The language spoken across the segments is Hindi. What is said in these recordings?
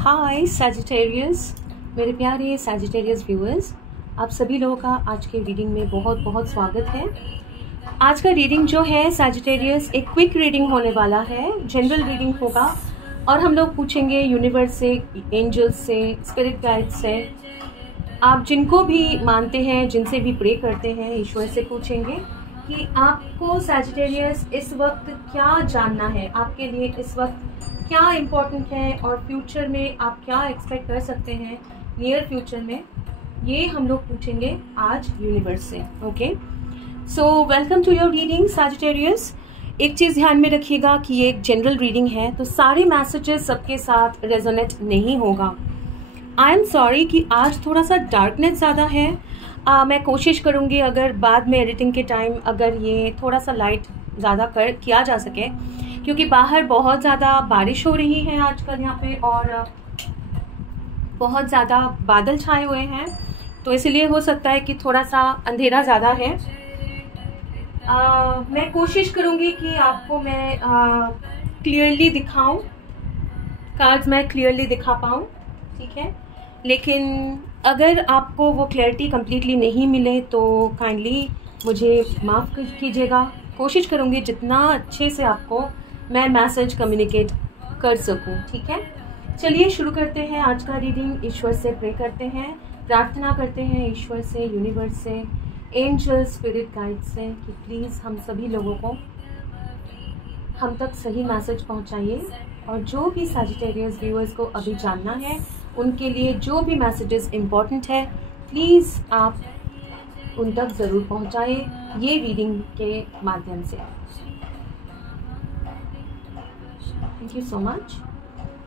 हाय सैजिटेरियस, मेरे प्यारे सैजिटेरियस व्यूअर्स, आप सभी लोगों का आज के रीडिंग में बहुत बहुत स्वागत है। आज का रीडिंग जो है सैजिटेरियस एक क्विक रीडिंग होने वाला है, जनरल रीडिंग होगा और हम लोग पूछेंगे यूनिवर्स से, एंजल्स से, स्पिरिट गाइड्स से, आप जिनको भी मानते हैं, जिनसे भी प्रे करते हैं, ईश्वर से पूछेंगे कि आपको सैजिटेरियस इस वक्त क्या जानना है, आपके लिए इस वक्त क्या इम्पोर्टेंट है और फ्यूचर में आप क्या एक्सपेक्ट कर सकते हैं नियर फ्यूचर में, ये हम लोग पूछेंगे आज यूनिवर्स से। Okay, so welcome to your reading Sagittarius. एक चीज़ ध्यान में रखिएगा कि ये एक जनरल रीडिंग है, तो सारे मैसेजेस सबके साथ रेजोनेट नहीं होगा। आई एम सॉरी कि आज थोड़ा सा डार्कनेस ज़्यादा है। मैं कोशिश करूँगी अगर बाद में एडिटिंग के टाइम अगर ये थोड़ा सा लाइट ज़्यादा किया जा सके, क्योंकि बाहर बहुत ज़्यादा बारिश हो रही है आजकल यहाँ पे और बहुत ज़्यादा बादल छाए हुए हैं, तो इसलिए हो सकता है कि थोड़ा सा अंधेरा ज़्यादा है। मैं कोशिश करूँगी कि आपको मैं क्लियरली दिखाऊं, कार्ड्स मैं क्लियरली दिखा पाऊँ, ठीक है। लेकिन अगर आपको वो क्लैरिटी कम्प्लीटली नहीं मिले तो काइंडली मुझे माफ़ कीजिएगा। कोशिश करूँगी जितना अच्छे से आपको मैं मैसेज कम्युनिकेट कर सकूं, ठीक है। चलिए शुरू करते हैं आज का रीडिंग। ईश्वर से प्रे करते हैं, प्रार्थना करते हैं ईश्वर से, यूनिवर्स से, एंजल, स्पिरिट गाइड से कि प्लीज़ हम सभी लोगों को हम तक सही मैसेज पहुंचाइए और जो भी सैजिटेरियस व्यूअर्स को अभी जानना है उनके लिए जो भी मैसेजेस इम्पॉर्टेंट है प्लीज़ आप उन तक ज़रूर पहुंचाइए ये रीडिंग के माध्यम से। Thank you so much.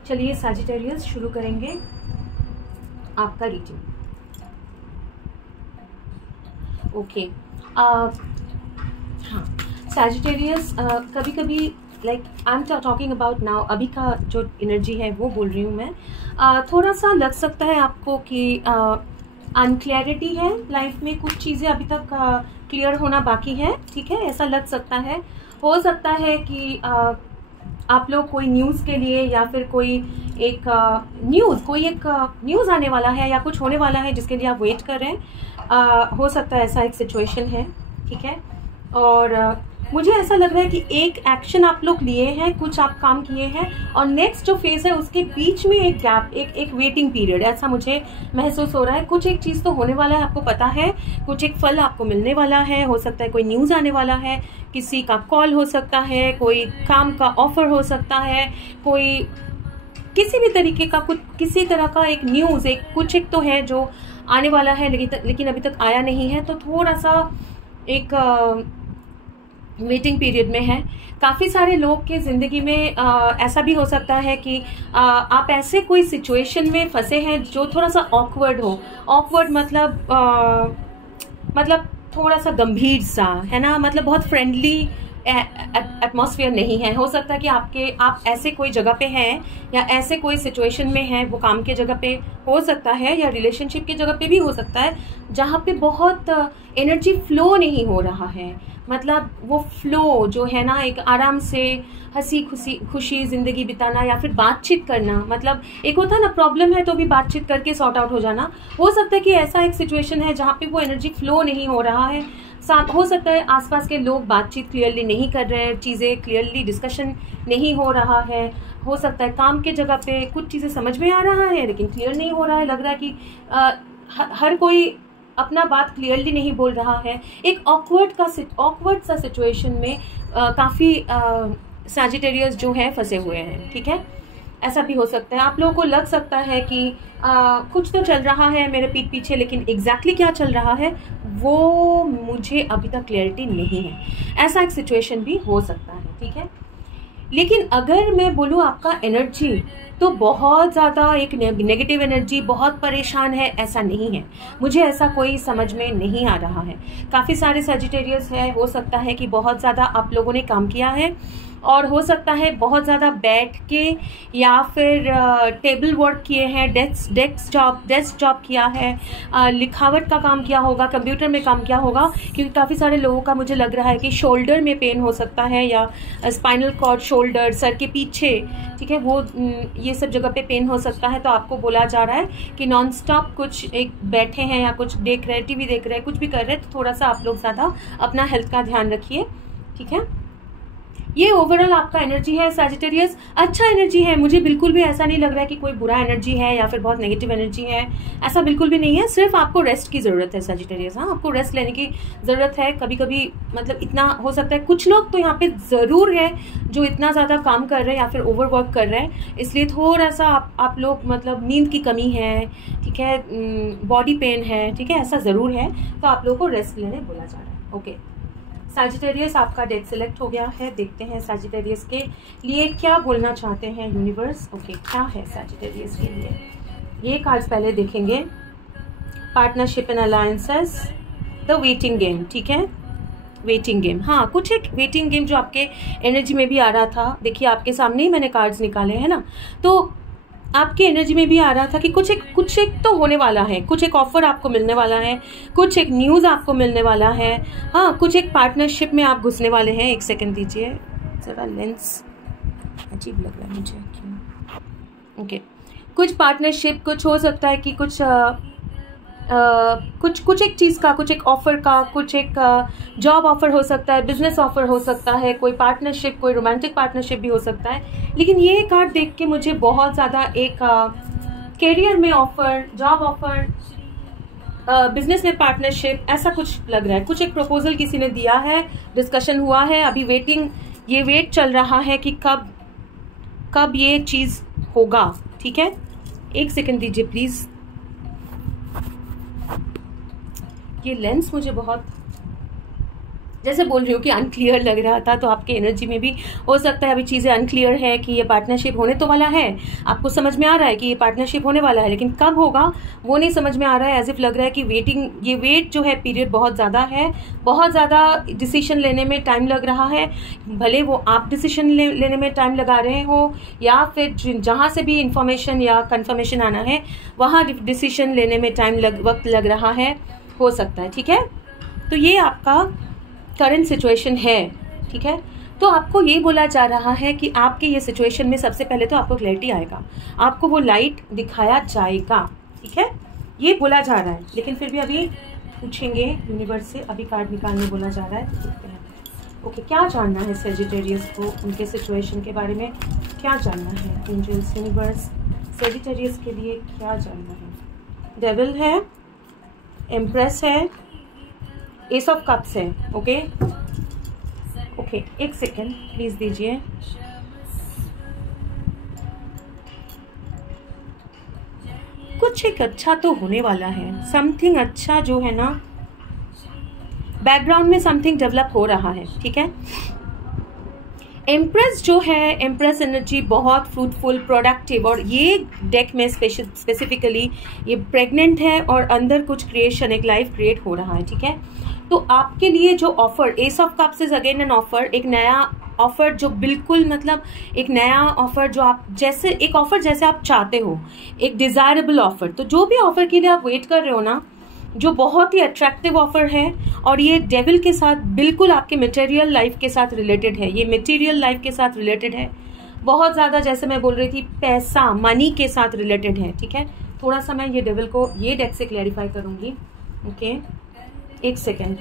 चलिए सैजिटेरियस शुरू करेंगे आपका रीडिंग। ओके, हाँ सैजिटेरियस, कभी कभी like I am talking about now, अभी का जो एनर्जी है वो बोल रही हूँ मैं। थोड़ा सा लग सकता है आपको कि अनक्लैरिटी है लाइफ में, कुछ चीज़ें अभी तक क्लियर होना बाकी है, ठीक है, ऐसा लग सकता है। हो सकता है कि आप लोग कोई न्यूज़ के लिए या फिर कोई एक न्यूज़ आने वाला है या कुछ होने वाला है जिसके लिए आप वेट कर रहे हैं, हो सकता है ऐसा एक सिचुएशन है, ठीक है। और मुझे ऐसा लग रहा है कि एक एक्शन आप लोग लिए हैं, कुछ आप काम किए हैं और नेक्स्ट जो फेज है उसके बीच में एक गैप, एक वेटिंग पीरियड, ऐसा मुझे महसूस हो रहा है। कुछ एक चीज़ तो होने वाला है, आपको पता है, कुछ एक फल आपको मिलने वाला है, हो सकता है कोई न्यूज़ आने वाला है, किसी का कॉल हो सकता है, कोई काम का ऑफर हो सकता है, कोई किसी भी तरीके का कुछ, किसी तरह का एक न्यूज़, एक कुछ एक तो है जो आने वाला है लेकिन अभी तक आया नहीं है, तो थोड़ा सा एक वेटिंग पीरियड में है। काफ़ी सारे लोग के ज़िंदगी में ऐसा भी हो सकता है कि आप ऐसे कोई सिचुएशन में फंसे हैं जो थोड़ा सा ऑकवर्ड हो। ऑकवर्ड मतलब थोड़ा सा गंभीर सा है ना, मतलब बहुत फ्रेंडली एटमॉस्फेयर नहीं है। हो सकता है कि आप ऐसे कोई जगह पे हैं या ऐसे कोई सिचुएशन में हैं, वो काम के जगह पे हो सकता है या रिलेशनशिप की जगह पे भी हो सकता है, जहाँ पे बहुत एनर्जी फ्लो नहीं हो रहा है। मतलब वो फ्लो जो है ना, एक आराम से हंसी खुशी ज़िंदगी बिताना या फिर बातचीत करना, मतलब एक होता है ना प्रॉब्लम है तो भी बातचीत करके सॉर्ट आउट हो जाना। हो सकता है कि ऐसा एक सिचुएशन है जहाँ पे वो एनर्जी फ्लो नहीं हो रहा है। हो सकता है आसपास के लोग बातचीत क्लियरली नहीं कर रहे हैं, चीज़ें क्लियरली डिस्कशन नहीं हो रहा है। हो सकता है काम के जगह पे कुछ चीज़ें समझ में आ रहा है लेकिन क्लियर नहीं हो रहा है, लग रहा है कि हर कोई अपना बात क्लियरली नहीं बोल रहा है। एक ऑकवर्ड सा सिचुएशन में काफ़ी सैजिटेरियस जो है फंसे हुए हैं, ठीक है। ऐसा भी हो सकता है आप लोगों को लग सकता है कि कुछ तो चल रहा है मेरे पीठ पीछे, लेकिन एग्जैक्टली क्या चल रहा है वो मुझे अभी तक क्लैरिटी नहीं है। ऐसा एक सिचुएशन भी हो सकता है, ठीक है। लेकिन अगर मैं बोलूँ आपका एनर्जी, तो बहुत ज़्यादा एक नेगेटिव एनर्जी, बहुत परेशान है, ऐसा नहीं है। मुझे ऐसा कोई समझ में नहीं आ रहा है। काफ़ी सारे सैजिटेरियस है, हो सकता है कि बहुत ज़्यादा आप लोगों ने काम किया है और हो सकता है बहुत ज़्यादा बैठ के या फिर टेबल वर्क किए हैं, डेस्क जॉब किया है, लिखावट का काम किया होगा, कंप्यूटर में काम किया होगा, क्योंकि काफ़ी सारे लोगों का मुझे लग रहा है कि शोल्डर में पेन हो सकता है या स्पाइनल कॉर्ड, शोल्डर, सर के पीछे, ठीक है, वो ये सब जगह पे पेन हो सकता है। तो आपको बोला जा रहा है कि नॉन स्टॉप कुछ एक बैठे हैं या कुछ देख रहे हैं, टीवी देख रहे हैं, कुछ भी कर रहे हैं, तो थोड़ा सा आप लोग ज़्यादा अपना हेल्थ का ध्यान रखिए, ठीक है। ये ओवरऑल आपका एनर्जी है सैजिटेरियस। अच्छा एनर्जी है, मुझे बिल्कुल भी ऐसा नहीं लग रहा है कि कोई बुरा एनर्जी है या फिर बहुत नेगेटिव एनर्जी है, ऐसा बिल्कुल भी नहीं है। सिर्फ आपको रेस्ट की ज़रूरत है सैजिटेरियस। हाँ, आपको रेस्ट लेने की ज़रूरत है। कभी कभी मतलब इतना हो सकता है, कुछ लोग तो यहाँ पे ज़रूर है जो इतना ज़्यादा काम कर रहे हैं या फिर ओवरवर्क कर रहे हैं, इसलिए थोड़ा सा आप लोग मतलब नींद की कमी है, ठीक है, बॉडी पेन है, ठीक है, ऐसा ज़रूर है, तो आप लोगों को रेस्ट लेने बोला जा रहा है। ओके, सैजिटेरियस आपका डेट सिलेक्ट हो गया है। देखते हैं सैजिटेरियस के लिए क्या बोलना चाहते हैं यूनिवर्स। ओके, क्या है सैजिटेरियस के लिए, ये कार्ड्स पहले देखेंगे। Partnership and alliances, the waiting game, ठीक है, वेटिंग गेम। हाँ, कुछ एक वेटिंग गेम जो आपके एनर्जी में भी आ रहा था। देखिए आपके सामने ही मैंने कार्ड्स निकाले हैं ना, तो आपकी एनर्जी में भी आ रहा था कि कुछ एक तो होने वाला है, कुछ एक ऑफर आपको मिलने वाला है, कुछ एक न्यूज़ आपको मिलने वाला है। हाँ, कुछ एक पार्टनरशिप में आप घुसने वाले हैं। एक सेकंड दीजिए ज़रा, लेंस अजीब लग रहा है मुझे क्यों। ओके, कुछ पार्टनरशिप, कुछ हो सकता है कि कुछ एक चीज़ का, कुछ एक ऑफर का, कुछ एक जॉब ऑफर हो सकता है, बिजनेस ऑफर हो सकता है, कोई पार्टनरशिप, कोई रोमांटिक पार्टनरशिप भी हो सकता है। लेकिन ये कार्ड देख के मुझे बहुत ज़्यादा एक करियर में ऑफर, जॉब ऑफर, बिजनेस में पार्टनरशिप, ऐसा कुछ लग रहा है। कुछ एक प्रपोजल किसी ने दिया है, डिस्कशन हुआ है, अभी वेट चल रहा है कि कब ये चीज़ होगा, ठीक है। एक सेकंड दीजिए प्लीज़, ये लेंस मुझे बहुत जैसे बोल रही हूँ कि अनक्लियर लग रहा था, तो आपके एनर्जी में भी हो सकता है अभी चीज़ें अनक्लियर है कि ये पार्टनरशिप होने तो वाला है। आपको समझ में आ रहा है कि ये पार्टनरशिप होने वाला है, लेकिन कब होगा वो नहीं समझ में आ रहा है। एज इफ लग रहा है कि ये वेट जो है पीरियड बहुत ज़्यादा है, बहुत ज़्यादा डिसीजन लेने में टाइम लग रहा है। भले वो आप डिसीजन लेने में टाइम लगा रहे हो या फिर जहाँ से भी इंफॉर्मेशन या कन्फर्मेशन आना है वहाँ डिसीजन लेने में वक्त लग रहा है, हो सकता है, ठीक है। तो ये आपका करंट सिचुएशन है, ठीक है। तो आपको ये बोला जा रहा है कि आपके ये सिचुएशन में सबसे पहले तो आपको क्लैरिटी आएगा, आपको वो लाइट दिखाया जाएगा, ठीक है, ये बोला जा रहा है। लेकिन फिर भी अभी पूछेंगे यूनिवर्स से, अभी कार्ड निकालने बोला जा रहा है, देखते हैं। ओके, क्या जानना है सैजिटेरियस को, उनके सिचुएशन के बारे में क्या जानना है। एंजल्स, यूनिवर्स, सैजिटेरियस के लिए क्या जानना है। डेविल है, एम्प्रेस है, एस ऑफ कप्स है। ओके, एक सेकेंड प्लीज दीजिए। कुछ एक अच्छा तो होने वाला है, समथिंग अच्छा जो है ना, बैकग्राउंड में समथिंग डेवलप हो रहा है, ठीक है। एम्प्रेस जो है, एम्प्रेस एनर्जी बहुत फ्रूटफुल, प्रोडक्टिव, और ये डेक में स्पेसिफिकली ये प्रेग्नेंट है और अंदर कुछ क्रिएशन, एक लाइफ क्रिएट हो रहा है, ठीक है। तो आपके लिए जो offer, S of cups is again an offer, एक नया ऑफर जो बिल्कुल मतलब एक नया ऑफर जो आप जैसे एक ऑफर जैसे आप चाहते हो, एक डिजायरेबल ऑफर। तो जो भी ऑफर के लिए आप वेट कर रहे हो ना, जो बहुत ही अट्रैक्टिव ऑफर है, और ये डेविल के साथ बिल्कुल आपके मटेरियल लाइफ के साथ रिलेटेड है, ये मटेरियल लाइफ के साथ रिलेटेड है, बहुत ज़्यादा, जैसे मैं बोल रही थी, पैसा, मनी के साथ रिलेटेड है, ठीक है। थोड़ा सा मैं ये डेविल को ये डेक से क्लैरिफाई करूंगी। ओके, एक सेकेंड।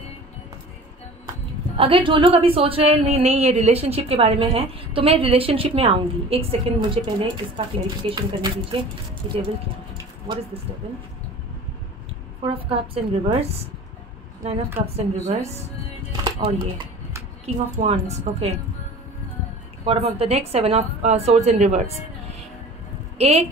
अगर जो लोग अभी सोच रहे हैं नहीं ये रिलेशनशिप के बारे में है, तो मैं रिलेशनशिप में आऊंगी। एक सेकेंड, मुझे पहले इसका क्लैरिफिकेशन करने दीजिए। ये डेविल क्या है, what is this devil. Four of cups in reverse, nine of cups in reverse, और ये king of wands. Okay, bottom of the deck, seven of swords in reverse. एक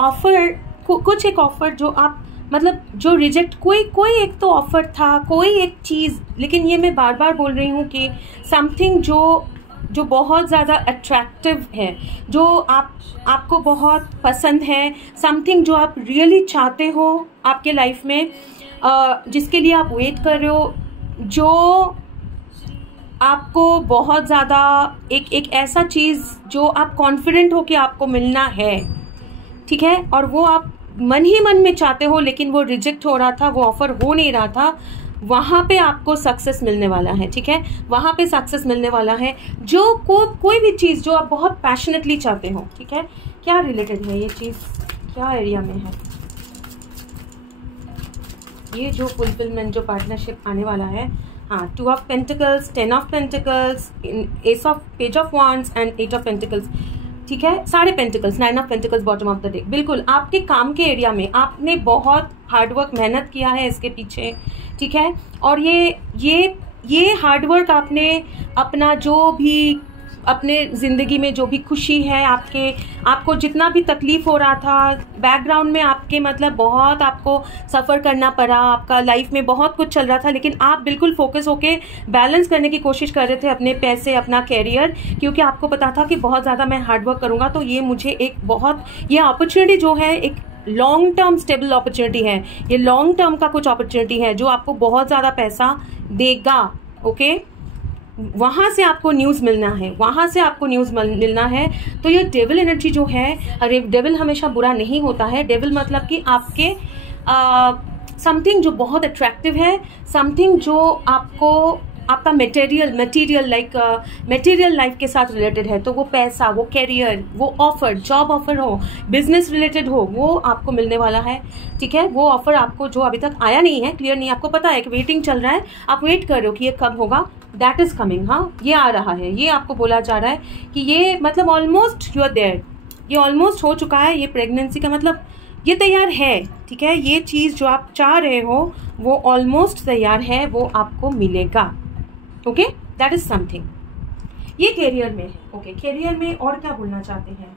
ऑफर, कुछ एक ऑफर जो आप मतलब जो रिजेक्ट, कोई एक तो ऑफर था, कोई एक चीज़, लेकिन ये मैं बार बार बोल रही हूँ कि समथिंग जो बहुत ज़्यादा अट्रैक्टिव है, जो आपको बहुत पसंद है, समथिंग जो आप रियली चाहते हो आपके लाइफ में, जिसके लिए आप वेट कर रहे हो, जो आपको बहुत ज़्यादा एक ऐसा चीज़ जो आप कॉन्फिडेंट हो कि आपको मिलना है, ठीक है, और वो आप मन ही मन में चाहते हो लेकिन वो रिजेक्ट हो रहा था, वो ऑफर हो नहीं रहा था, वहाँ पे आपको सक्सेस मिलने वाला है, ठीक है, वहाँ पे सक्सेस मिलने वाला है। जो कोई भी चीज़ जो आप बहुत पैशनेटली चाहते हो, ठीक है, क्या रिलेटेड है ये चीज़, क्या एरिया में है ये जो फुलफिलमेंट, जो पार्टनरशिप आने वाला है। हाँ, 2 of pentacles, 10 of pentacles, page of wands and 8 of pentacles, ठीक है, सारे pentacles, 9 of pentacles bottom of the deck. बिल्कुल आपके काम के एरिया में आपने बहुत हार्डवर्क, मेहनत किया है इसके पीछे, ठीक है, और ये हार्डवर्क आपने अपना जो भी अपने ज़िंदगी में जो भी खुशी है, आपको जितना भी तकलीफ हो रहा था बैकग्राउंड में, आपके मतलब बहुत आपको सफ़र करना पड़ा, आपका लाइफ में बहुत कुछ चल रहा था, लेकिन आप बिल्कुल फोकस होके बैलेंस करने की कोशिश कर रहे थे अपने पैसे, अपना कैरियर, क्योंकि आपको पता था कि बहुत ज़्यादा मैं हार्डवर्क करूँगा तो ये मुझे ये अपॉर्चुनिटी जो है एक लॉन्ग टर्म स्टेबल अपॉर्चुनिटी है, ये लॉन्ग टर्म का कुछ अपॉर्चुनिटी है जो आपको बहुत ज़्यादा पैसा देगा। ओके, वहाँ से आपको न्यूज़ मिलना है, वहाँ से आपको न्यूज़ मिलना है। तो ये डेविल एनर्जी जो है, अरे डेविल हमेशा बुरा नहीं होता है। डेविल मतलब कि आपके समथिंग जो बहुत अट्रैक्टिव है, समथिंग जो आपका मटेरियल लाइफ के साथ रिलेटेड है, तो वो पैसा, वो कैरियर, वो ऑफर, जॉब ऑफर हो, बिजनेस रिलेटेड हो, वो आपको मिलने वाला है, ठीक है। वो ऑफर आपको जो अभी तक आया नहीं है, क्लियर नहीं, आपको पता है कि वेटिंग चल रहा है, आप वेट कर रहे हो कि ये कब होगा, दैट इज कमिंग। हाँ, ये आ रहा है, ये आपको बोला जा रहा है कि ये मतलब ऑलमोस्ट यू आर देयर, ये ऑलमोस्ट हो चुका है। ये प्रेगनेंसी का मतलब ये तैयार है, ठीक है, ये चीज़ जो आप चाह रहे हो वो ऑलमोस्ट तैयार है, वो आपको मिलेगा। Okay, that is something. ये कैरियर में है। ओके, कैरियर में और क्या बोलना चाहते हैं,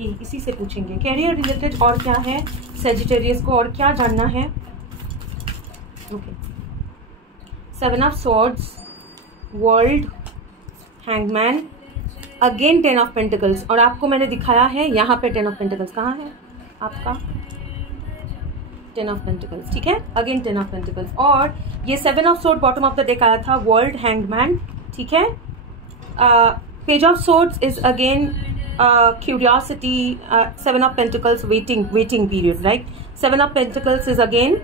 ये इसी से पूछेंगे। कैरियर रिलेटेड और क्या है सेजिटेरियस को, और क्या जानना है। Okay, 7 of swords, world, hangman, again 10 of pentacles, और आपको मैंने दिखाया है यहाँ पे 10 ऑफ पेंटिकल्स कहाँ है आपका, 10 ऑफ पेंटिकल्स, ठीक है, अगेन 10 ऑफ पेंटिकल्स, और ये 7 of sword bottom of the deck आया था, वर्ल्ड, हैंगमैन, ठीक है। Page of swords is again curiosity, 7 of pentacles waiting period, right. 7 of pentacles is again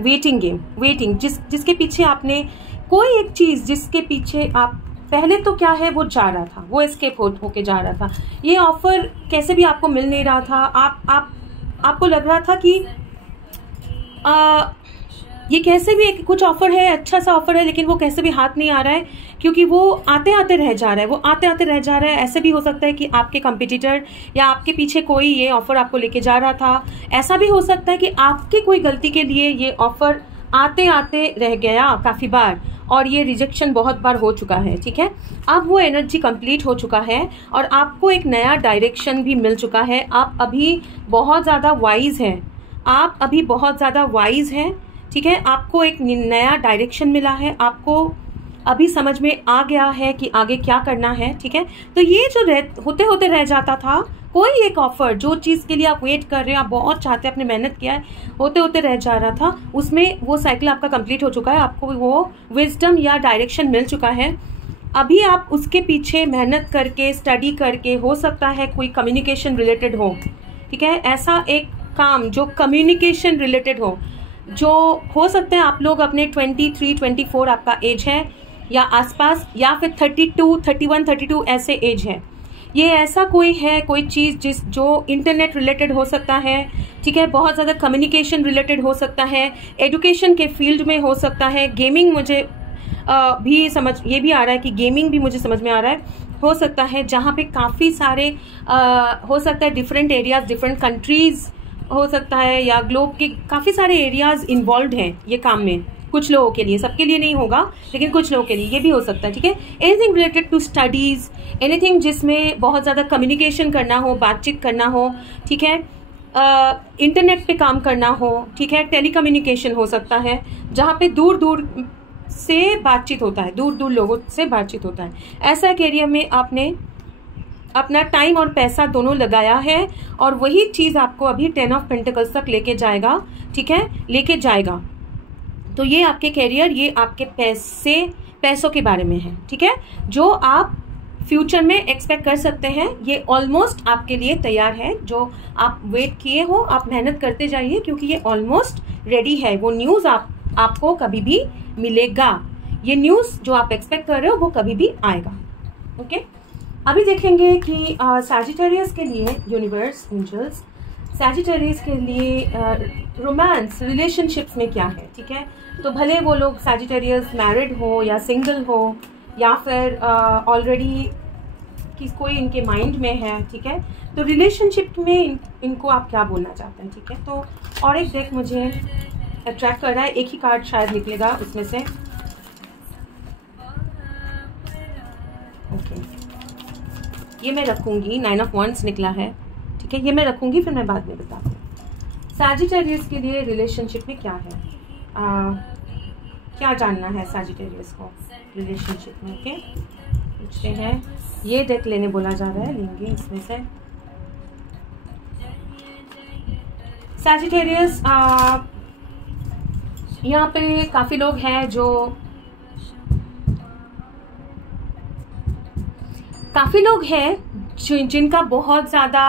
waiting game, waiting, जिसके पीछे आपने कोई एक चीज, जिसके पीछे आप पहले तो क्या है वो जा रहा था, वो एस्केप होके जा रहा था, ये ऑफर कैसे भी आपको मिल नहीं रहा था, आपको लग रहा था कि ये कैसे भी कुछ ऑफर है, अच्छा सा ऑफर है, लेकिन वो कैसे भी हाथ नहीं आ रहा है, क्योंकि वो आते आते रह जा रहा है, वो आते आते रह जा रहा है। ऐसे भी हो सकता है कि आपके कंपटीटर या आपके पीछे कोई ये ऑफर आपको लेके जा रहा था, ऐसा भी हो सकता है कि आपकी कोई गलती के लिए ये ऑफर आते आते रह गया काफ़ी बार, और ये रिजेक्शन बहुत बार हो चुका है, ठीक है। अब वो एनर्जी कंप्लीट हो चुका है और आपको एक नया डायरेक्शन भी मिल चुका है। आप अभी बहुत ज़्यादा वाइज हैं, आप अभी बहुत ज़्यादा वाइज हैं, ठीक है। आपको एक नया डायरेक्शन मिला है, आपको अभी समझ में आ गया है कि आगे क्या करना है, ठीक है। तो ये जो होते होते रह जाता था, कोई एक ऑफर, जो चीज़ के लिए आप वेट कर रहे हैं, आप बहुत चाहते हैं, आपने मेहनत किया है, होते होते रह जा रहा था, उसमें वो साइकिल आपका कंप्लीट हो चुका है, आपको वो विजडम या डायरेक्शन मिल चुका है। अभी आप उसके पीछे मेहनत करके, स्टडी करके, हो सकता है कोई कम्युनिकेशन रिलेटेड हो, ठीक है, ऐसा एक काम जो कम्युनिकेशन रिलेटेड हो सकता है आप लोग अपने 23, 24 आपका एज है या आसपास, या फिर 32, 31, 32 ऐसे एज है। ये ऐसा कोई है, कोई चीज़ जो इंटरनेट रिलेटेड हो सकता है, ठीक है, बहुत ज़्यादा कम्युनिकेशन रिलेटेड हो सकता है, एजुकेशन के फील्ड में हो सकता है, गेमिंग मुझे ये भी आ रहा है कि गेमिंग भी मुझे समझ में आ रहा है, हो सकता है, जहाँ पे काफ़ी सारे हो सकता है डिफरेंट एरियाज, डिफरेंट कंट्रीज़ हो सकता है, या ग्लोब के काफ़ी सारे एरियाज इन्वॉल्व हैं ये काम में, कुछ लोगों के लिए, सबके लिए नहीं होगा, लेकिन कुछ लोगों के लिए ये भी हो सकता है, ठीक है। Anything related to studies, anything जिसमें बहुत ज़्यादा कम्युनिकेशन करना हो, बातचीत करना हो, ठीक है, इंटरनेट पे काम करना हो, ठीक है, टेलीकम्युनिकेशन हो सकता है, जहाँ पे दूर दूर से बातचीत होता है, दूर दूर लोगों से बातचीत होता है, ऐसा एक एरिया में आपने अपना टाइम और पैसा दोनों लगाया है, और वही चीज़ आपको अभी 10 ऑफ पेंटिकल्स तक लेके जाएगा, ठीक है, लेके जाएगा। तो ये आपके कैरियर, ये आपके पैसों के बारे में है, ठीक है, जो आप फ्यूचर में एक्सपेक्ट कर सकते हैं। ये ऑलमोस्ट आपके लिए तैयार है, जो आप वेट किए हो, आप मेहनत करते जाइए, क्योंकि ये ऑलमोस्ट रेडी है। वो न्यूज़ आपको कभी भी मिलेगा। ये न्यूज़ जो आप एक्सपेक्ट कर रहे हो वो कभी भी आएगा। ओके, अभी देखेंगे कि सैजिटेरियस के लिए यूनिवर्स, एंजल्स, सैजिटेरियस के लिए रोमांस, रिलेशनशिप्स में क्या है, ठीक है। तो भले वो लोग सैजिटेरियस मैरिड हो या सिंगल हो या फिर ऑलरेडी कोई इनके माइंड में है, ठीक है, तो रिलेशनशिप में इनको आप क्या बोलना चाहते हैं, ठीक है। तो और एक डेक मुझे अट्रैक्ट कर रहा है, एक ही कार्ड शायद निकलेगा उसमें से। ओके, ये मैं रखूंगी, 9 ऑफ वंड्स निकला है, ठीक है, ये मैं रखूंगी, फिर मैं बाद में बताती हूँ। सैजिटेरियस के लिए रिलेशनशिप में क्या है, क्या जानना है सैजिटेरियस को रिलेशनशिप में। ओके, पूछते हैं, ये डेक लेने बोला जा रहा है, लेंगे इसमें से। सैजिटेरियस, यहाँ पे काफ़ी लोग हैं जिनका बहुत ज़्यादा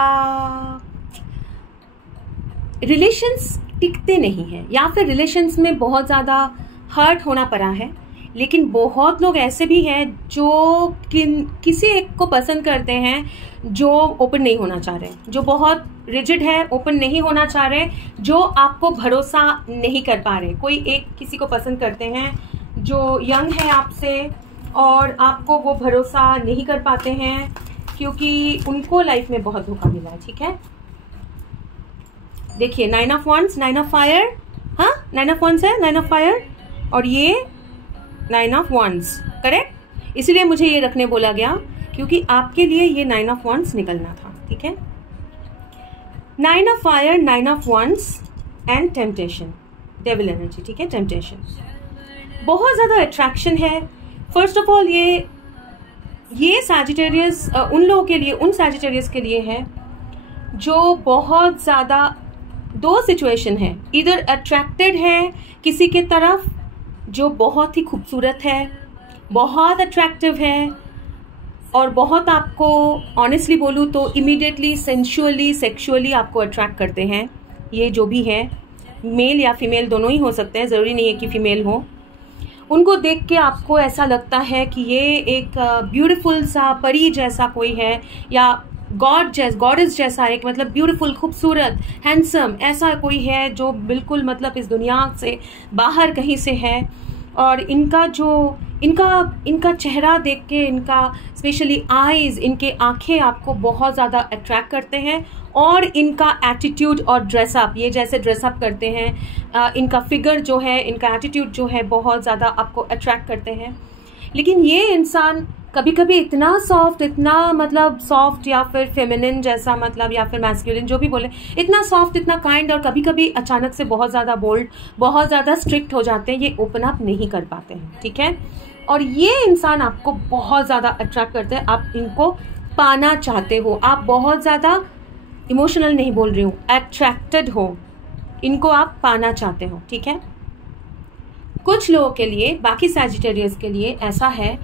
रिलेशंस टिकते नहीं हैं, या फिर रिलेशंस में बहुत ज़्यादा हर्ट होना पड़ा है। लेकिन बहुत लोग ऐसे भी हैं जो किसी एक को पसंद करते हैं, जो ओपन नहीं होना चाह रहे, जो बहुत रिजिड है, ओपन नहीं होना चाह रहे, जो आपको भरोसा नहीं कर पा रहे। कोई एक किसी को पसंद करते हैं जो यंग है आपसे, और आपको वो भरोसा नहीं कर पाते हैं क्योंकि उनको लाइफ में बहुत धोखा मिला है, ठीक है। देखिए, 9 ऑफ वंड्स, 9 ऑफ फायर, हाँ 9 ऑफ वंड्स है, 9 ऑफ फायर, और ये 9 ऑफ वंड्स, करेक्ट। इसीलिए मुझे ये रखने बोला गया क्योंकि आपके लिए ये 9 ऑफ वंड्स निकलना था, ठीक है। 9 of fire, 9 of wands and temptation, devil energy, ठीक है, टेम्पटेशन, बहुत ज्यादा अट्रैक्शन है। फर्स्ट ऑफ ऑल ये सैजिटेरियस उन लोगों के लिए, उन सैजिटेरियस के लिए है जो बहुत ज्यादा, दो सिचुएशन है, इधर अट्रैक्टेड है किसी के तरफ जो बहुत ही खूबसूरत है, बहुत अट्रैक्टिव है, और बहुत आपको ऑनेस्टली बोलूँ तो इमीडिएटली सेंशुअली, सेक्सुअली आपको अट्रैक्ट करते हैं। ये जो भी है, मेल या फीमेल दोनों ही हो सकते हैं, ज़रूरी नहीं है कि फीमेल हो। उनको देख के आपको ऐसा लगता है कि ये एक ब्यूटीफुल सा परी जैसा कोई है, या गॉडेस जैसा, एक मतलब ब्यूटीफुल, खूबसूरत, हैंडसम ऐसा कोई है जो बिल्कुल मतलब इस दुनिया से बाहर कहीं से है। और इनका चेहरा देख के, इनका स्पेशली आईज, इनके आंखें आपको बहुत ज़्यादा अट्रैक्ट करते हैं, और इनका एटीट्यूड और ड्रेसअप, ये जैसे ड्रेसअप करते हैं, इनका फिगर जो है, इनका एटीट्यूड जो है, बहुत ज़्यादा आपको अट्रैक्ट करते हैं। लेकिन ये इंसान कभी कभी इतना सॉफ्ट, इतना मतलब सॉफ्ट, या फिर फेमिनिन जैसा मतलब, या फिर मैस्कुलिन, जो भी बोले, इतना सॉफ्ट, इतना काइंड, और कभी कभी अचानक से बहुत ज़्यादा बोल्ड, बहुत ज़्यादा स्ट्रिक्ट हो जाते हैं, ये ओपन अप नहीं कर पाते हैं, ठीक है। और ये इंसान आपको बहुत ज़्यादा अट्रैक्ट करते हैं, आप इनको पाना चाहते हो, आप बहुत ज़्यादा इमोशनल नहीं बोल रही हूँ, अट्रैक्टेड हो, इनको आप पाना चाहते हो, ठीक है। कुछ लोगों के लिए, बाकी सैजिटेरियस के लिए ऐसा है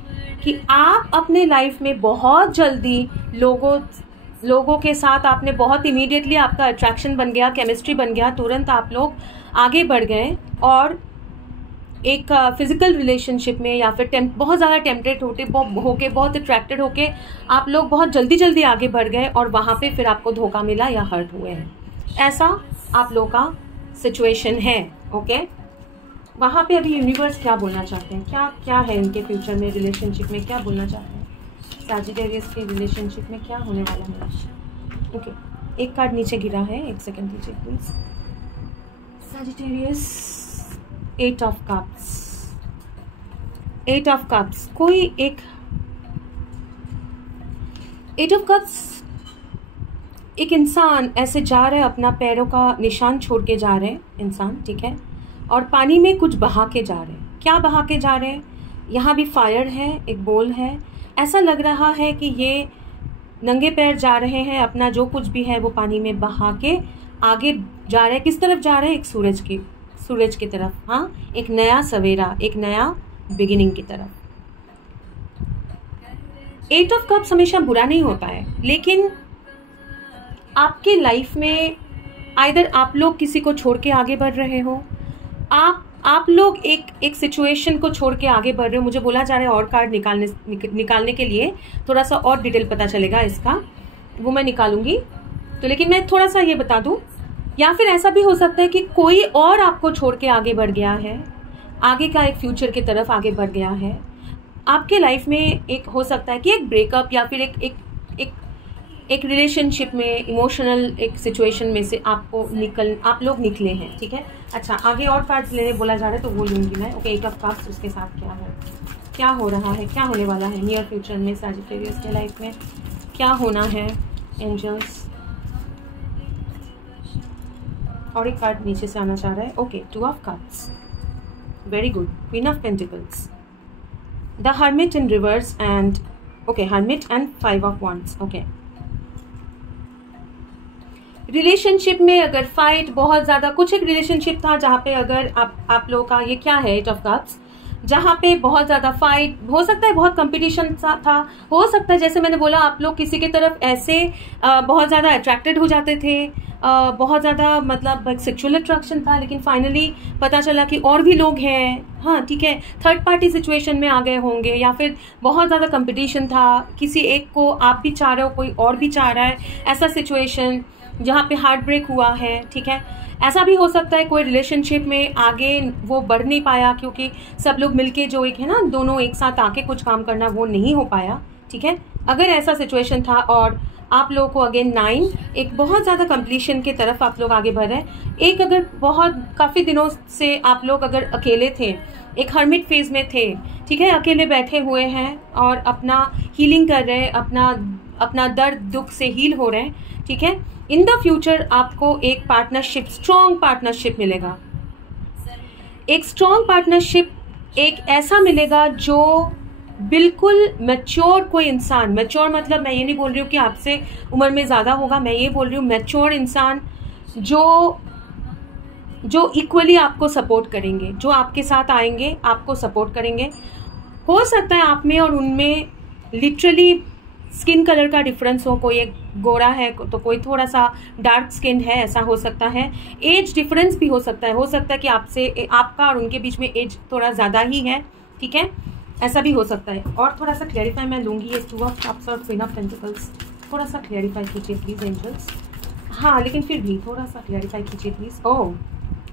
कि आप अपने लाइफ में बहुत जल्दी लोगों के साथ आपने बहुत इमीडिएटली आपका अट्रैक्शन बन गया, केमिस्ट्री बन गया, तुरंत आप लोग आगे बढ़ गए, और एक फिजिकल रिलेशनशिप में या फिर बहुत ज़्यादा टेम्पटेड होके, बहुत अट्रैक्टेड होके आप लोग बहुत जल्दी आगे बढ़ गए, और वहाँ पे फिर आपको धोखा मिला या हर्ट हुए हैं। ऐसा आप लोगों का सिचुएशन है, ओके। वहाँ पे अभी यूनिवर्स क्या बोलना चाहते हैं, क्या है इनके फ्यूचर में, रिलेशनशिप में क्या बोलना चाहते हैं, सैजिटेरियस के रिलेशनशिप में क्या होने वाला है। ओके, एक कार्ड नीचे गिरा है, एक सेकंड दीजिए please. Sagittarius, 8 of cups, 8 of cups, कोई एक 8 ऑफ कप्स, एक इंसान ऐसे जा रहे हैं, अपना पैरों का निशान छोड़ के जा रहे हैं इंसान, ठीक है, और पानी में कुछ बहा के जा रहे हैं। क्या बहा के जा रहे हैं, यहाँ भी फायर है, एक बोल है, ऐसा लग रहा है कि ये नंगे पैर जा रहे हैं, अपना जो कुछ भी है वो पानी में बहा के आगे जा रहे हैं। किस तरफ जा रहे हैं, एक सूरज की तरफ, हाँ, एक नया सवेरा, एक नया बिगिनिंग की तरफ, 8 ऑफ कप्स हमेशा बुरा नहीं होता है, लेकिन आपके लाइफ में आइदर आप लोग किसी को छोड़ के आगे बढ़ रहे हो, आप लोग एक सिचुएशन को छोड़ के आगे बढ़ रहे हो। मुझे बोला जा रहा है और कार्ड निकालने के लिए थोड़ा सा और डिटेल पता चलेगा इसका, वो मैं निकालूंगी। तो लेकिन मैं थोड़ा सा ये बता दूं, या फिर ऐसा भी हो सकता है कि कोई और आपको छोड़ के आगे बढ़ गया है, आगे का एक फ्यूचर की तरफ आगे बढ़ गया है। आपके लाइफ में एक हो सकता है कि एक ब्रेकअप या फिर एक रिलेशनशिप में, इमोशनल एक सिचुएशन में से आप लोग निकले हैं, ठीक है। अच्छा, आगे और कार्ड्स लेने बोला जा रहा है तो वो लूंगी मैं। ओके, 8 ऑफ कप्स, उसके साथ क्या है, क्या हो रहा है, क्या होने वाला है नियर फ्यूचर में सैजिटेरियस के लाइफ में, क्या होना है एंजल्स। और एक कार्ड नीचे से आना चाह रहा है। Okay, 2 of cups, very good. Queen of pentacles, the hermit in reverse and okay, hermit and 5 of wands। Okay, relationship में अगर फाइट बहुत ज्यादा, कुछ एक रिलेशनशिप था जहां पे अगर आप लोगों का ये क्या है 8 ऑफ कप्स, जहां पे बहुत ज्यादा फाइट हो सकता है, बहुत कंपटीशन था, हो सकता है जैसे मैंने बोला आप लोग किसी की तरफ ऐसे बहुत ज्यादा अट्रैक्टेड हो जाते थे, बहुत ज्यादा मतलब एक सेक्सुअल अट्रैक्शन था, लेकिन फाइनली पता चला कि और भी लोग हैं, हाँ ठीक है, थर्ड पार्टी सिचुएशन में आ गए होंगे, या फिर बहुत ज्यादा कंपटीशन था, किसी एक को आप भी चाह रहे हो, कोई और भी चाह रहा है, ऐसा सिचुएशन जहाँ पे हार्ट ब्रेक हुआ है, ठीक है। ऐसा भी हो सकता है कोई रिलेशनशिप में आगे वो बढ़ नहीं पाया क्योंकि सब लोग मिलके जो एक है ना, दोनों एक साथ आके कुछ काम करना, वो नहीं हो पाया, ठीक है। अगर ऐसा सिचुएशन था और आप लोगों को अगेन 9, एक बहुत ज़्यादा कंप्लीशन की तरफ आप लोग आगे बढ़ रहे हैं। एक अगर बहुत काफ़ी दिनों से आप लोग अगर अकेले थे, एक हर्मिट फेज में थे, ठीक है, अकेले बैठे हुए हैं और अपना हीलिंग कर रहे हैं, अपना दर्द दुख से हील हो रहे हैं, ठीक है। इन द फ्यूचर आपको एक पार्टनरशिप, स्ट्रॉन्ग पार्टनरशिप मिलेगा, एक स्ट्रॉन्ग पार्टनरशिप, एक ऐसा मिलेगा जो बिल्कुल मैच्योर कोई इंसान, मैच्योर मतलब मैं ये नहीं बोल रही हूँ कि आपसे उम्र में ज़्यादा होगा, मैं ये बोल रही हूँ मैच्योर इंसान जो इक्वली आपको सपोर्ट करेंगे, जो आपके साथ आएंगे, आपको सपोर्ट करेंगे। हो सकता है आप में और उनमें लिटरली स्किन कलर का डिफरेंस हो, कोई एक गोरा है तो कोई थोड़ा सा डार्क स्किन है, ऐसा हो सकता है। एज डिफरेंस भी हो सकता है कि आपका और उनके बीच में एज थोड़ा ज़्यादा ही है, ठीक है, ऐसा भी हो सकता है। और थोड़ा सा क्लैरिफाई मैं लूँगी ये 2 ऑफ कप्स और क्वीन ऑफ पेंटिकल्स, थोड़ा सा क्लैरिफाई कीजिए प्लीज़ एंजल्स। हाँ, लेकिन फिर भी थोड़ा सा क्लैरिफाई कीजिए प्लीज़। ओह,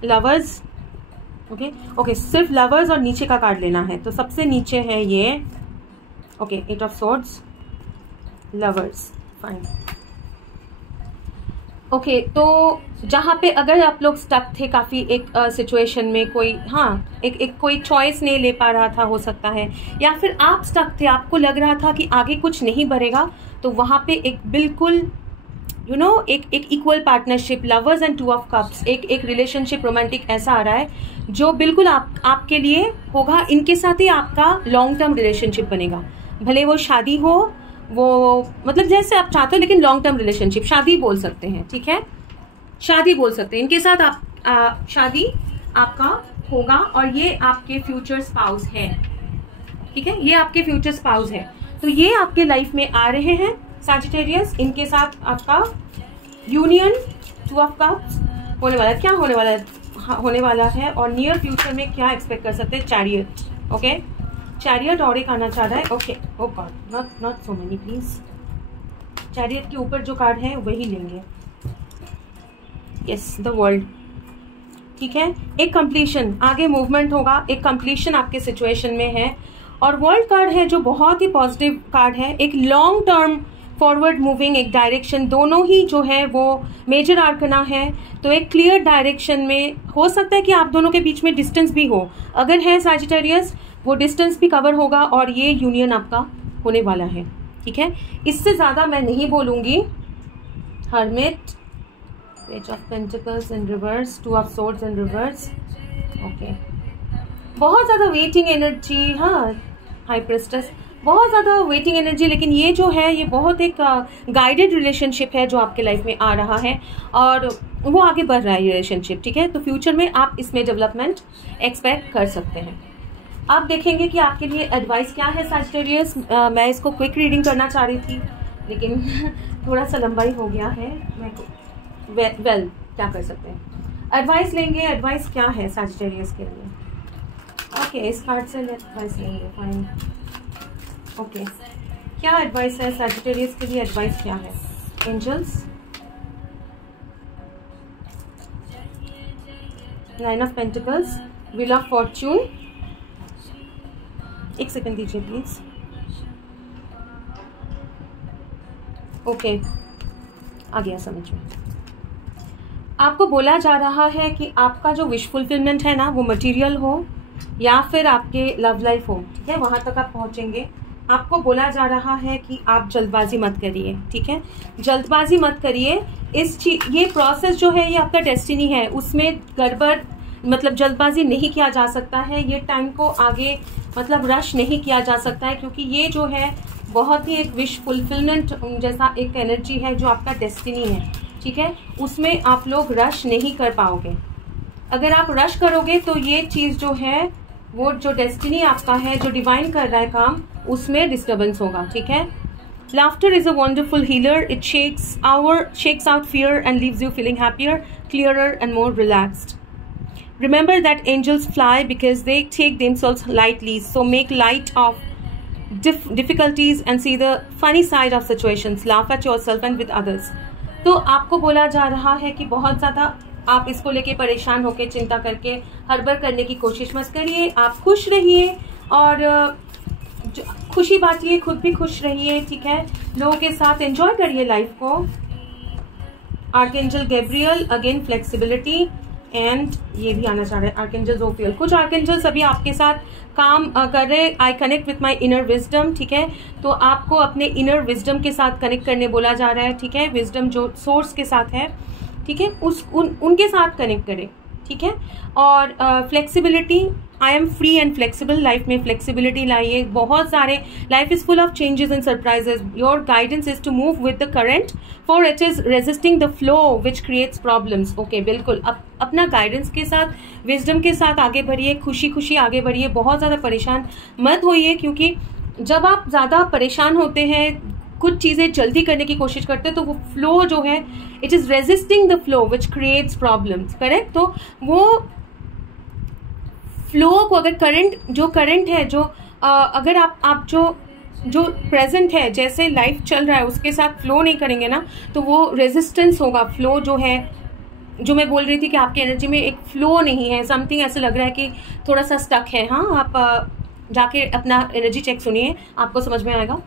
लवर्स, ओके, सिर्फ लवर्स और नीचे का कार्ड लेना है, तो सबसे नीचे है ये, okay, 8 of swords, lovers, fine. Okay, तो जहाँ पे अगर आप लोग स्टक थे काफ़ी एक सिचुएशन में, कोई हाँ एक कोई चॉइस नहीं ले पा रहा था, हो सकता है, या फिर आप स्टक थे, आपको लग रहा था कि आगे कुछ नहीं बढ़ेगा, तो वहाँ पे एक बिल्कुल एक equal partnership, lovers and 2 of cups, एक रिलेशनशिप रोमांटिक ऐसा आ रहा है जो बिल्कुल आपके लिए होगा। इनके साथ ही आपका लॉन्ग टर्म रिलेशनशिप बनेगा, भले वो शादी हो, वो मतलब जैसे आप चाहते हो, लेकिन लॉन्ग टर्म रिलेशनशिप, शादी बोल सकते हैं, ठीक है, शादी बोल सकते हैं। इनके साथ आप शादी आपका होगा और ये आपके फ्यूचर स्पाउस है, ठीक है, ये आपके फ्यूचर स्पाउस है। तो ये आपके लाइफ में आ रहे हैं सैजिटेरियस, इनके साथ आपका यूनियन 2 ऑफ कप्स होने वाला है। क्या होने वाला है, होने वाला है, और नियर फ्यूचर में क्या एक्सपेक्ट कर सकते हैं, चैरियट, ओके, चैरियट और एक आना चाह रहा है। Okay, oh God, not so many please. Chariot के ऊपर जो कार्ड है वही लेंगे, यस, द वर्ल्ड, ठीक है, एक कंप्लीशन, आगे मूवमेंट होगा, एक कंप्लीशन आपके सिचुएशन में है। और वर्ल्ड कार्ड है जो बहुत ही पॉजिटिव कार्ड है, एक लॉन्ग टर्म फॉरवर्ड मूविंग, एक डायरेक्शन, दोनों ही जो है वो मेजर आर्कना है, तो एक क्लियर डायरेक्शन में। हो सकता है कि आप दोनों के बीच में डिस्टेंस भी हो, अगर है सैजिटेरियस, वो डिस्टेंस भी कवर होगा और ये यूनियन आपका होने वाला है, ठीक है। इससे ज़्यादा मैं नहीं बोलूँगी। Hermit, page of pentacles in reverse, 2 of swords in reverse, okay, बहुत ज़्यादा वेटिंग एनर्जी, हाँ, हाई प्रिस्टेस, बहुत ज़्यादा वेटिंग एनर्जी, लेकिन ये जो है ये बहुत एक गाइडेड रिलेशनशिप है जो आपके लाइफ में आ रहा है और वो आगे बढ़ रहा है रिलेशनशिप, ठीक है। तो फ्यूचर में आप इसमें डेवलपमेंट एक्सपेक्ट कर सकते हैं। आप देखेंगे कि आपके लिए एडवाइस क्या है सैजिटेरियस। मैं इसको क्विक रीडिंग करना चाह रही थी, लेकिन थोड़ा सा लंबाई हो गया है। मैं वेल क्या कर सकते हैं, एडवाइस लेंगे। एडवाइस क्या है सैजिटेरियस के लिए? ओके, इस कार्ड से एडवाइस लेंगे, फाइन। ओके, क्या एडवाइस है सैजिटेरियस के लिए? एडवाइस क्या है? Angels, nine of pentacles, wheel of fortune. एक सेकंड दीजिए प्लीज। ओके, आ गया समझ में। आपको बोला जा रहा है कि आपका जो विश फुलफिलमेंट है ना, वो मटेरियल हो या फिर आपके लव लाइफ हो, ठीक है, वहां तक आप पहुंचेंगे। आपको बोला जा रहा है कि आप जल्दबाजी मत करिए, ठीक है, जल्दबाजी मत करिए। ये प्रोसेस जो है, ये आपका डेस्टिनी है, उसमें गड़बड़ मतलब जल्दबाजी नहीं किया जा सकता है। ये टाइम को आगे मतलब रश नहीं किया जा सकता है, क्योंकि ये जो है बहुत ही एक विश फुलफिलमेंट जैसा एक एनर्जी है जो आपका डेस्टिनी है, ठीक है, उसमें आप लोग रश नहीं कर पाओगे। अगर आप रश करोगे तो ये चीज जो है, वो जो डेस्टिनी आपका है, जो डिवाइन कर रहा है काम, उसमें डिस्टर्बेंस होगा, ठीक है। Laughter is a wonderful healer. It shakes out fear and leaves you feeling happier, clearer and more relaxed. Remember that angels fly because they take themselves lightly. So make light of difficulties and see the funny side of situations. Laugh at yourself and with others. तो आपको बोला जा रहा है कि बहुत ज़्यादा आप इसको लेके परेशान होके चिंता करके हड़बड़ करने की कोशिश मत करिए। आप खुश रहिए और खुशी बांटिए, खुद भी खुश रहिए, ठीक है, लोगों के साथ एंजॉय करिए लाइफ को। Archangel Gabriel, again flexibility, and ये भी आना चाह रहे हैं आर्कएंजल जोफियल। कुछ आर्कएंजल्स अभी आपके साथ काम कर रहे। I connect with my inner wisdom, ठीक है, तो आपको अपने इनर विजडम के साथ कनेक्ट करने बोला जा रहा है, ठीक है, विजडम जो सोर्स के साथ है, ठीक है, उनके साथ कनेक्ट करें, ठीक है। और flexibility, I am free and flexible, life में फ्लेक्सिबिलिटी लाइए। बहुत सारे, life is full of changes and surprises. Your guidance is to move with the current for it is resisting the flow which creates problems. Okay, बिल्कुल अपना गाइडेंस के साथ, विजडम के साथ आगे बढ़िए, खुशी खुशी आगे बढ़िए, बहुत ज़्यादा परेशान मत होइए, क्योंकि जब आप ज़्यादा परेशान होते हैं, कुछ चीज़ें जल्दी करने की कोशिश करते हैं, तो वो फ्लो जो है, it is resisting the flow which creates problems, correct. तो वो फ्लो को, अगर करंट है जो अगर आप जो प्रेजेंट है, जैसे लाइफ चल रहा है, उसके साथ फ्लो नहीं करेंगे ना, तो वो रेजिस्टेंस होगा। फ्लो जो है, जो मैं बोल रही थी कि आपकी एनर्जी में एक फ्लो नहीं है, समथिंग ऐसा लग रहा है कि थोड़ा सा स्टक है। हाँ, आप जाके अपना एनर्जी चेक सुनिए, आपको समझ में आएगा।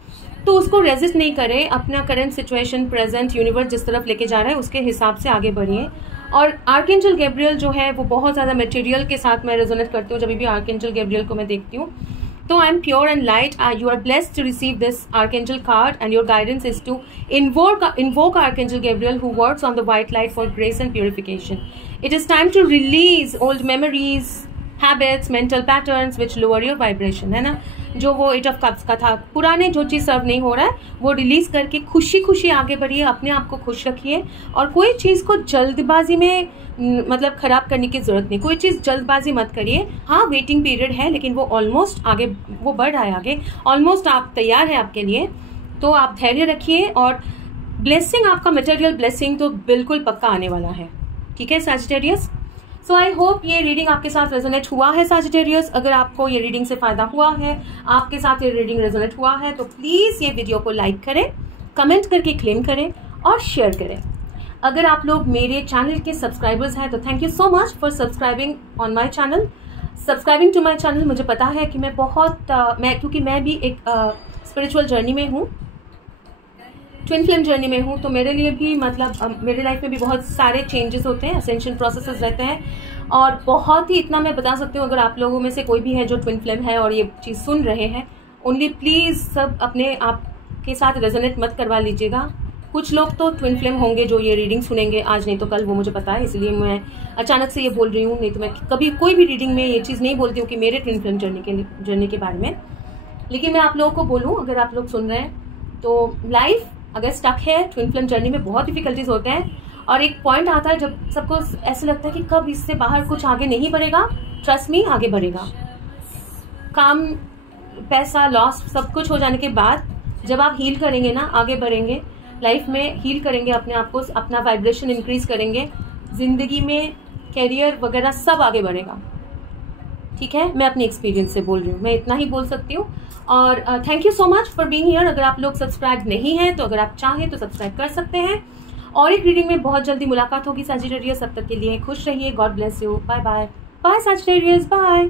तो उसको रेजिस्ट नहीं करें, अपना करंट सिचुएशन, प्रेजेंट यूनिवर्स जिस तरफ लेके जा रहा है, उसके हिसाब से आगे बढ़िए। और आर्कएंजल गैब्रियल जो है, वो बहुत ज़्यादा मटेरियल के साथ मैं रेजोनेट करती हूँ जब भी आर्कएंजल गैब्रियल को मैं देखती हूँ। तो I am pure and light, you are blessed to receive this archangel card and your guidance is to invoke Archangel Gabriel, who works on the white light for grace and purification. It is time to release old memories, habits, mental patterns which lower your vibration, है ना, जो वो 8 ऑफ कप्स का था, पुराने जो चीज़ सर्व नहीं हो रहा है वो रिलीज करके खुशी खुशी आगे बढ़िए, अपने आप को खुश रखिए। और कोई चीज़ को जल्दबाजी में मतलब खराब करने की जरूरत नहीं, कोई चीज़ जल्दबाजी मत करिए। हाँ, वेटिंग पीरियड है, लेकिन वो ऑलमोस्ट आगे, वो बढ़ रहा है आगे, ऑलमोस्ट आप तैयार है आपके लिए। तो आप धैर्य रखिए और ब्लेसिंग, आपका मटेरियल ब्लेसिंग तो बिल्कुल पक्का आने वाला है, ठीक है सैजिटेरियस। सो आई होप ये रीडिंग आपके साथ रेजोनेट हुआ है सैजिटेरियस। अगर आपको ये रीडिंग से फायदा हुआ है, आपके साथ ये रीडिंग रेजोनेट हुआ है, तो प्लीज़ ये वीडियो को लाइक करें, कमेंट करके क्लेम करें और शेयर करें। अगर आप लोग मेरे चैनल के सब्सक्राइबर्स हैं तो thank you so much for subscribing on my channel, subscribing to my channel. मुझे पता है कि मैं क्योंकि मैं भी एक स्पिरिचुअल जर्नी में हूँ, ट्विन फ्लेम जर्नी में हूँ, तो मेरे लिए भी मतलब मेरे लाइफ में भी बहुत सारे चेंजेस होते हैं, असेंशन प्रोसेसेस रहते हैं। और बहुत ही इतना मैं बता सकती हूँ, अगर आप लोगों में से कोई भी है जो ट्विन फ्लेम है और ये चीज़ सुन रहे हैं, ओनली प्लीज़ सब अपने आप के साथ रेजोनेट मत करवा लीजिएगा। कुछ लोग तो ट्विन फ्लेम होंगे जो ये रीडिंग सुनेंगे आज नहीं तो कल, वो मुझे पता है, इसलिए मैं अचानक से ये बोल रही हूँ, नहीं तो मैं कभी कोई भी रीडिंग में ये चीज़ नहीं बोलती हूँ कि मेरे ट्विन फ्लेम जर्नी के बारे में। लेकिन मैं आप लोगों को बोलूँ, अगर आप लोग सुन रहे हैं तो लाइफ अगर स्टक है, ट्विन फ्लेम जर्नी में बहुत डिफिकल्टीज होते हैं और एक पॉइंट आता है जब सबको ऐसा लगता है कि कब इससे बाहर कुछ आगे नहीं बढ़ेगा। ट्रस्ट मी, आगे बढ़ेगा। काम, पैसा लॉस सब कुछ हो जाने के बाद जब आप हील करेंगे ना, आगे बढ़ेंगे लाइफ में, हील करेंगे अपने आप को, अपना वाइब्रेशन इंक्रीज करेंगे, जिंदगी में कैरियर वगैरह सब आगे बढ़ेगा। ठीक है, मैं अपने एक्सपीरियंस से बोल रही हूँ, मैं इतना ही बोल सकती हूँ। और thank you so much for being here. अगर आप लोग सब्सक्राइब नहीं हैं तो अगर आप चाहें तो सब्सक्राइब कर सकते हैं। और एक रीडिंग में बहुत जल्दी मुलाकात होगी सजिटेरियस। तब तक के लिए खुश रहिए। God bless you. Bye bye. Bye Sagittarius, bye.